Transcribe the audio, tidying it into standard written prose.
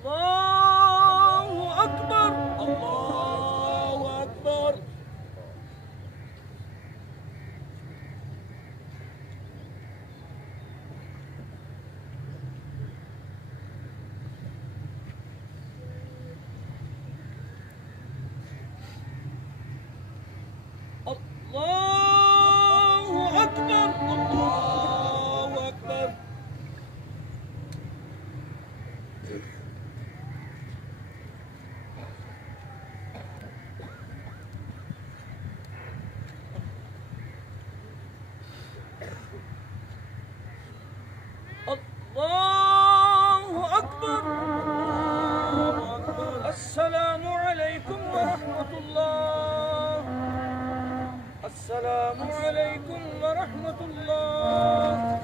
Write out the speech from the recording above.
الله أكبر الله أكبر. الله أكبر الله أكبر. الله أكبر الله أكبر. السلام عليكم ورحمة الله. السلام عليكم ورحمة الله.